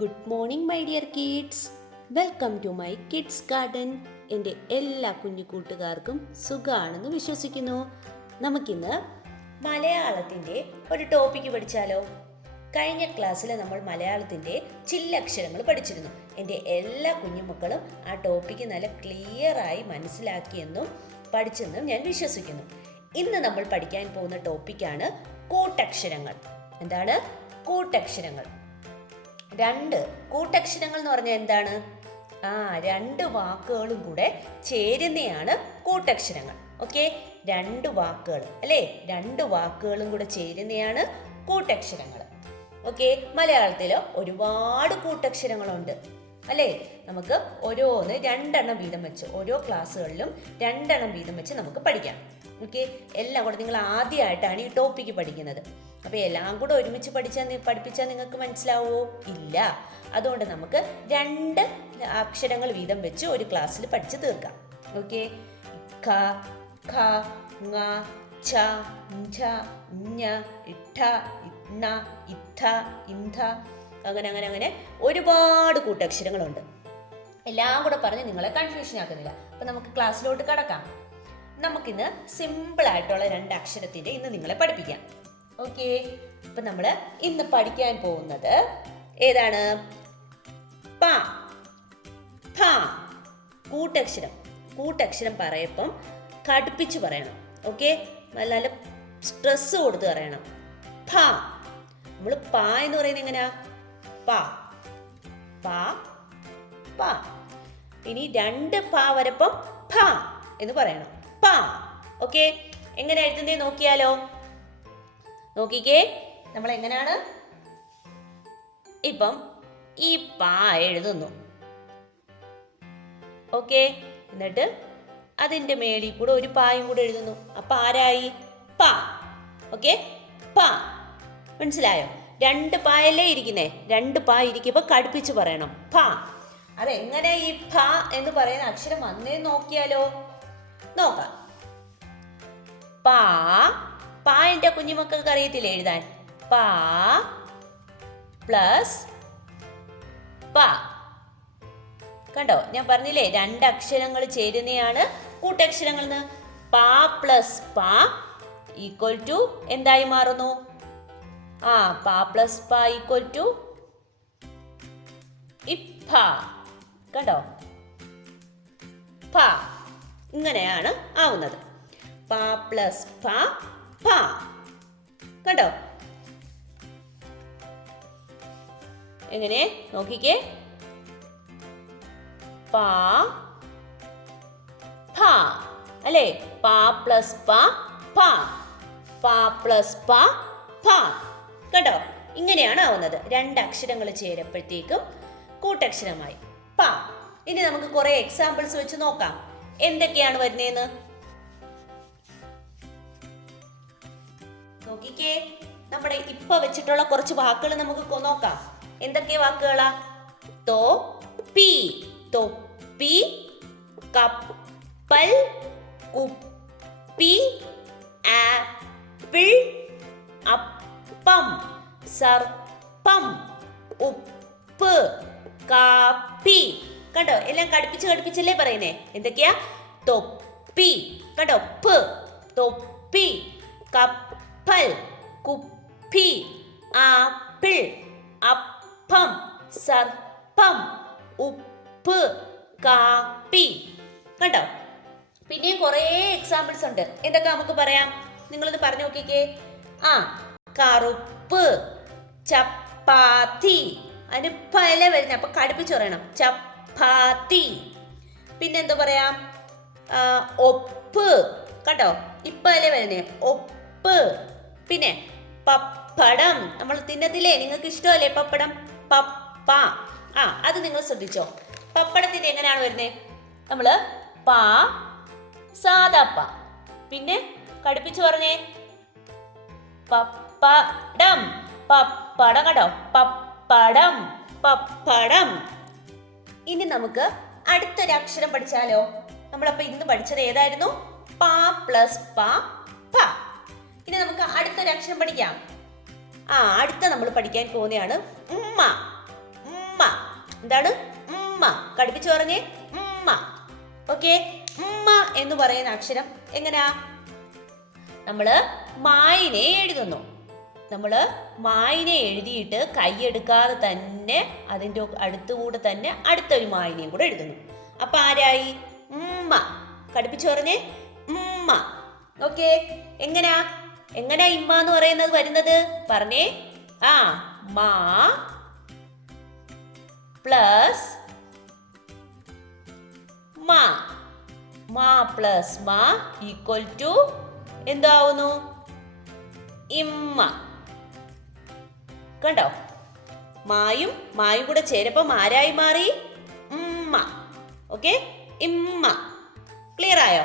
Good morning my dear kids. Welcome to my kids garden. എൻ്റെ എല്ലാ കുഞ്ഞു കൂട്ടുകാർക്കും സുഖമാണെന്ന് വിശ്വസിക്കുന്നു. നമുക്കിന്ന് മലയാളത്തിൻ്റെ ഒരു ടോപ്പിക്ക് പഠിച്ചാലോ? കഴിഞ്ഞ ക്ലാസ്സിൽ നമ്മൾ മലയാളത്തിൻ്റെ ചില്ലക്ഷരങ്ങൾ പഠിച്ചിരുന്നു. എൻ്റെ എല്ലാ കുഞ്ഞുമക്കളും ആ ടോപ്പിക്ക് നല്ല ക്ലിയറായി മനസ്സിലാക്കിയെന്നും പഠിച്ചെന്നും ഞാൻ വിശ്വസിക്കുന്നു. ഇന്ന് നമ്മൾ പഠിക്കാൻ പോകുന്ന ടോപ്പിക്കാണ് കൂട്ടക്ഷരങ്ങൾ. എന്താണ് കൂട്ടക്ഷരങ്ങൾ? രണ്ട് കൂട്ടക്ഷരങ്ങൾ എന്ന് പറഞ്ഞാൽ എന്താണ്? രണ്ട് വാക്കുകളും കൂടെ ചേരുന്നതാണ് കൂട്ടക്ഷരങ്ങൾ. ഓക്കെ, രണ്ട് വാക്കുകൾ അല്ലേ? രണ്ട് വാക്കുകളും കൂടെ ചേരുന്നതാണ് കൂട്ടക്ഷരങ്ങൾ. ഓക്കെ, മലയാളത്തിൽ ഒരുപാട് കൂട്ടക്ഷരങ്ങളുണ്ട് അല്ലേ? നമുക്ക് ഓരോന്ന് രണ്ടെണ്ണം വീതം വെച്ച് ഓരോ ക്ലാസ്സുകളിലും രണ്ടെണ്ണം വീതം വെച്ച് നമുക്ക് പഠിക്കാം. ഓക്കെ, എല്ലാം കൂടെ നിങ്ങൾ ആദ്യമായിട്ടാണ് ഈ ടോപ്പിക്ക് പഠിക്കുന്നത്. അപ്പോൾ എല്ലാം കൂടെ ഒരുമിച്ച് പഠിപ്പിച്ചാൽ നിങ്ങൾക്ക് മനസ്സിലാവുമോ? ഇല്ല. അതുകൊണ്ട് നമുക്ക് രണ്ട് അക്ഷരങ്ങൾ വീതം വെച്ച് ഒരു ക്ലാസ്സിൽ പഠിച്ച് തീർക്കാം. ഓക്കെ, ഖ, ഖ, ങ, ഛ, ഝ, ഞ, ഇഠ, ഇണ്ണ, ഇഥ, ഇന്ധ, അങ്ങനെ അങ്ങനെ അങ്ങനെ ഒരുപാട് കൂട്ടക്ഷരങ്ങളുണ്ട്. എല്ലാം കൂടെ പറഞ്ഞ് നിങ്ങളെ കൺഫ്യൂഷൻ ആക്കുന്നില്ല. അപ്പം നമുക്ക് ക്ലാസ്സിലോട്ട് കടക്കാം. നമുക്കിന്ന് സിമ്പിളായിട്ടുള്ള രണ്ട് അക്ഷരത്തിൻ്റെ ഇന്ന് നിങ്ങളെ പഠിപ്പിക്കാം. ഓക്കെ, അപ്പം നമ്മൾ ഇന്ന് പഠിക്കാൻ പോകുന്നത് ഏതാണ്? പ, ഫ. കൂട്ടക്ഷരം. കൂട്ടക്ഷരം പറയപ്പം കടുപ്പിച്ച് പറയണം. ഓക്കെ, നല്ല സ്ട്രെസ് കൊടുത്ത് പറയണം. ഫ. നമ്മൾ പ എന്ന് പറയുന്നത് എങ്ങനെയാ? പ, പ, പ. ഇനി രണ്ട് പ വരപ്പം ഫ എന്ന് പറയണം. പ. ഓക്കെ, എങ്ങനെ എഴുതുന്നേ നോക്കിയാലോ? നോക്കിക്കേ, നമ്മൾ എങ്ങനെയാണ് ഇപ്പം ഈ പ എഴുതുന്നു. ഓക്കെ, എന്നിട്ട് അതിൻ്റെ മേളിൽ കൂടെ ഒരു പായും കൂടെ എഴുതുന്നു. അപ്പം ആരായി? പ. ഓക്കെ, പ. മനസ്സിലായോ? രണ്ട് പായല്ലേ ഇരിക്കുന്നേ? രണ്ട് പാ ഇരിക്കുമ്പോൾ കടുപ്പിച്ച് പറയണം. ഫ. അതെങ്ങനെ ഈ ഫ എന്ന് പറയുന്ന അക്ഷരം വന്നേ നോക്കിയാലോ? നോക്കാം. പാ. പാ എൻ്റെ കുഞ്ഞുമക്കൾക്ക് അറിയത്തില്ല എഴുതാൻ. പാ പ്ലസ് പ. കണ്ടോ, ഞാൻ പറഞ്ഞില്ലേ രണ്ട് അക്ഷരങ്ങൾ ചേരുന്നതാണ് കൂട്ടക്ഷരങ്ങൾ. പാ പ്ലസ് പ ഈക്വൽ ടു എന്തായി മാറുന്നു? പാ പ്ലസ് പ ഈക്വൽ ടു ഇഫ. കണ്ടോ, ഫ. ഇങ്ങനെയാണ് ആവുന്നത്. പ പ്ലസ് പ, ഫ. കണ്ടോ? എങ്ങനെ നോക്കിക്കേ? പ, ഫ അല്ലേ? പ പ്ലസ് പ, ഫ. പ പ്ലസ് പ, ഫ. കണ്ടോ, ഇങ്ങനെയാണ് ആവുന്നത്. രണ്ട് അക്ഷരങ്ങൾ ചേരുമ്പോഴത്തേക്കും കൂട്ടക്ഷരമായി പ. ഇനി നമുക്ക് കുറെ എക്സാമ്പിൾസ് വെച്ച് നോക്കാം എന്തൊക്കെയാണ് വരുന്നതെന്ന്. നോക്കിക്കേ, നമ്മുടെ ഇപ്പൊ വെച്ചിട്ടുള്ള കുറച്ച് വാക്കുകൾ നമുക്ക് നോക്കാം. എന്തൊക്കെ വാക്കുകളാ? തൊപ്പി, തൊപ്പി, കപ്പൽ, കുപ്പി, ആപ്പിൾ, അപ്പം, സർപ്പം, ഉപ്പ്, കാപ്പി. കണ്ടോ, എല്ലാം കടുപ്പിച്ചല്ലേ പറയുന്നേ? എന്തൊക്കെയാ? തൊപ്പി. കണ്ടോ, പ്പ്. തൊപ്പി, കപ്പൽ, കുപ്പി, ആപ്പിൾ, അപ്പം, സർപ്പം, ഉപ്പ്, കാപ്പി. കണ്ടോ? പിന്നെയും കുറേ എക്സാമ്പിൾസ് ഉണ്ട്. എന്തൊക്കെ നമുക്ക് പറയാം? നിങ്ങളത് പറഞ്ഞു നോക്കിക്കേ. കറുപ്പ്, ചപ്പാത്തി. അതിന് പല വരുന്ന അപ്പൊ കടുപ്പിച്ച് പറയണം. ചപ്പാത്തി. പിന്നെന്താ പറയാം? ഒപ്പ്. കണ്ടോ, ഇപ്പൊ അല്ലേ വരുന്നേ? ഒപ്പ്. പിന്നെ പപ്പടം. നമ്മൾ തിന്നത്തില്ലേ? നിങ്ങൾക്ക് ഇഷ്ടമല്ലേ പപ്പടം? പപ്പ. അത് നിങ്ങൾ ശ്രദ്ധിച്ചോ. പപ്പടത്തിന്റെ എങ്ങനെയാണ് വരുന്നത്? നമ്മള് പ, സാദാ പ. പിന്നെ കടുപ്പിച്ച് പറഞ്ഞേ. പപ്പടം, പപ്പടം. കണ്ടോ, പപ്പടം, പപ്പടം. ഇനി നമുക്ക് അടുത്തൊരു അക്ഷരം പഠിച്ചാലോ? നമ്മളപ്പോ ഇന്ന് പഠിച്ചത് ഏതായിരുന്നു? പ പ്ലസ് പ, ഫ. ഇനി നമുക്ക് അടുത്തൊരു അക്ഷരം പഠിക്കാം. അടുത്ത നമ്മൾ പഠിക്കാൻ പോകുന്നതാണ് ഉമ്മ. എന്താണ്? ഉമ്മ. കടുപ്പിച്ച് പറഞ്ഞേ, ഉമ്മ. ഓക്കെ, ഉമ്മ എന്ന് പറയുന്ന അക്ഷരം എങ്ങനെയാ? നമ്മള് മായിനെ എഴുതുന്നു. നമ്മള് മായിനെ എഴുതിയിട്ട് കൈയെടുക്കാതെ തന്നെ അതിൻ്റെ അടുത്തുകൂടെ തന്നെ അടുത്തൊരു മായിനെയും കൂടെ എഴുതുന്നു. അപ്പൊ ആരായി? ഉമ്മ. കടുപ്പിച്ച് പറഞ്ഞേ, ഉമ്മ. ഓക്കെ, എങ്ങനാ ഇമ്മ എന്ന് പറയുന്നത് വരുന്നത്? പറഞ്ഞേ. മാ പ്ലസ് മാ. മാ പ്ലസ് മാ ഈക്വൽ ടു എന്താവുന്നു? ഇമ്മ. കണ്ടോ? മായും കൂടെ ചേരപ്പം ആരായി മാറി? ഉമ്മ. ഓക്കെ, ഇമ്മ. ക്ലിയർ ആയോ?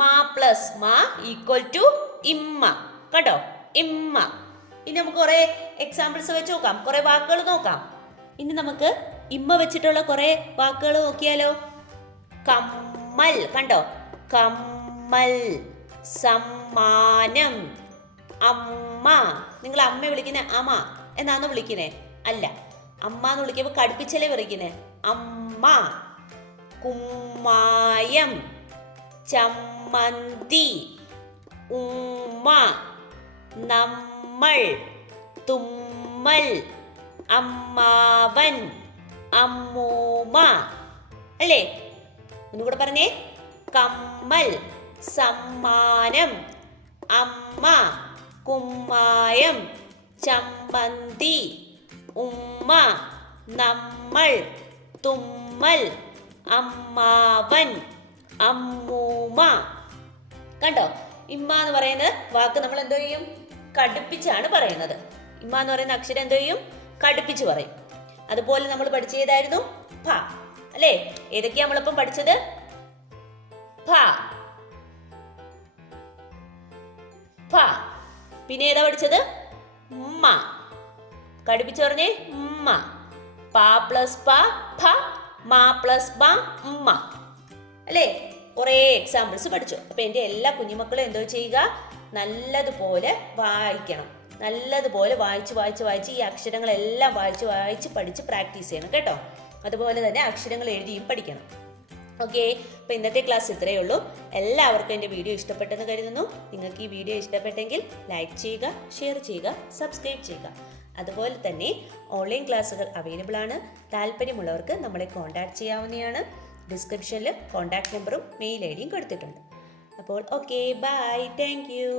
മാ പ്ലസ് മാ ഈക്വൽ ടു ഇമ്മ. കണ്ടോ? ഇമ്മ. ഇനി നമുക്ക് കുറെ എക്സാമ്പിൾസ് വെച്ച് നോക്കാം, കുറെ വാക്കുകൾ നോക്കാം. ഇനി നമുക്ക് ഇമ്മ വെച്ചിട്ടുള്ള കുറെ വാക്കുകൾ നോക്കിയാലോ? കമ്മൽ. കണ്ടോ? കമ്മൽ. സമ്മാനം. അമ്മ. നിങ്ങൾ അമ്മ വിളിക്കുന്നേ അമ്മ എന്നാന്ന് വിളിക്കുന്നേ? അല്ല, അമ്മ എന്ന് വിളിക്കുമ്പോൾ കടുപ്പിച്ചല്ലേ വിളിക്കുന്നേ? അമ്മ. കുമ്മായം. ചമ്മന്തി. ഉമ്മ. നമ്മൾ. തുമ്മൽ. അമ്മാവൻ. അമ്മൂമ്മ. അല്ലേ? ഒന്നുകൂടെ പറഞ്ഞേ. കമ്മൽ, സമ്മാനം, അമ്മ, കുമ്മായം, ചമ്മന്തി, ഉമ്മ, നമ്മൾ, തുമ്മൽ, അമ്മാവൻ, അമ്മൂമ്മ. കണ്ടോ? ഇമ്മ എന്ന് പറയുന്ന വാക്ക് നമ്മൾ എന്തോ ചെയ്യും? കടുപ്പിച്ചാണ് പറയുന്നത്. ഇമ്മ എന്ന് പറയുന്ന അക്ഷരം എന്തോ ചെയ്യും? കടുപ്പിച്ച് പറയും. അതുപോലെ നമ്മൾ പഠിച്ചതായിരുന്നു ഫ. അല്ലേ? ഏതൊക്കെയാ നമ്മളിപ്പം പഠിച്ചത്? ഫ. പിന്നെ ഏതാ പഠിച്ചത്? ഉമ്മ. കടുപ്പിച്ച് പറഞ്ഞേ, ഉമ്മ. പ പ്ലസ് പ, ഫ. മാ പ്ലസ് മ, ഉമ്മ. അല്ലേ? കുറേ എക്സാമ്പിൾസ് പഠിച്ചു. അപ്പൊ എൻ്റെ എല്ലാ കുഞ്ഞുമക്കളും എന്തോ ചെയ്യുക? നല്ലതുപോലെ വായിക്കണം. നല്ലതുപോലെ വായിച്ച് ഈ അക്ഷരങ്ങളെല്ലാം വായിച്ച് പഠിച്ച് പ്രാക്ടീസ് ചെയ്യണം കേട്ടോ. അതുപോലെ തന്നെ അക്ഷരങ്ങൾ എഴുതിയും പഠിക്കണം. ഓക്കെ, അപ്പോൾ ഇന്നത്തെ ക്ലാസ് ഇത്രയേ ഉള്ളൂ. എല്ലാവർക്കും എൻ്റെ വീഡിയോ ഇഷ്ടപ്പെട്ടെന്ന് കരുതുന്നു. നിങ്ങൾക്ക് ഈ വീഡിയോ ഇഷ്ടപ്പെട്ടെങ്കിൽ ലൈക്ക് ചെയ്യുക, ഷെയർ ചെയ്യുക, സബ്സ്ക്രൈബ് ചെയ്യുക. അതുപോലെ തന്നെ ഓൺലൈൻ ക്ലാസ്സുകൾ അവൈലബിൾ ആണ്. താല്പര്യമുള്ളവർക്ക് നമ്മളെ കോൺടാക്ട് ചെയ്യാവുന്നതാണ്. ഡിസ്ക്രിപ്ഷനിൽ കോൺടാക്ട് നമ്പറും മെയിൽ ഐ ഡിയും കൊടുത്തിട്ടുണ്ട്. അപ്പോൾ ഓക്കെ, ബൈ, താങ്ക് യു.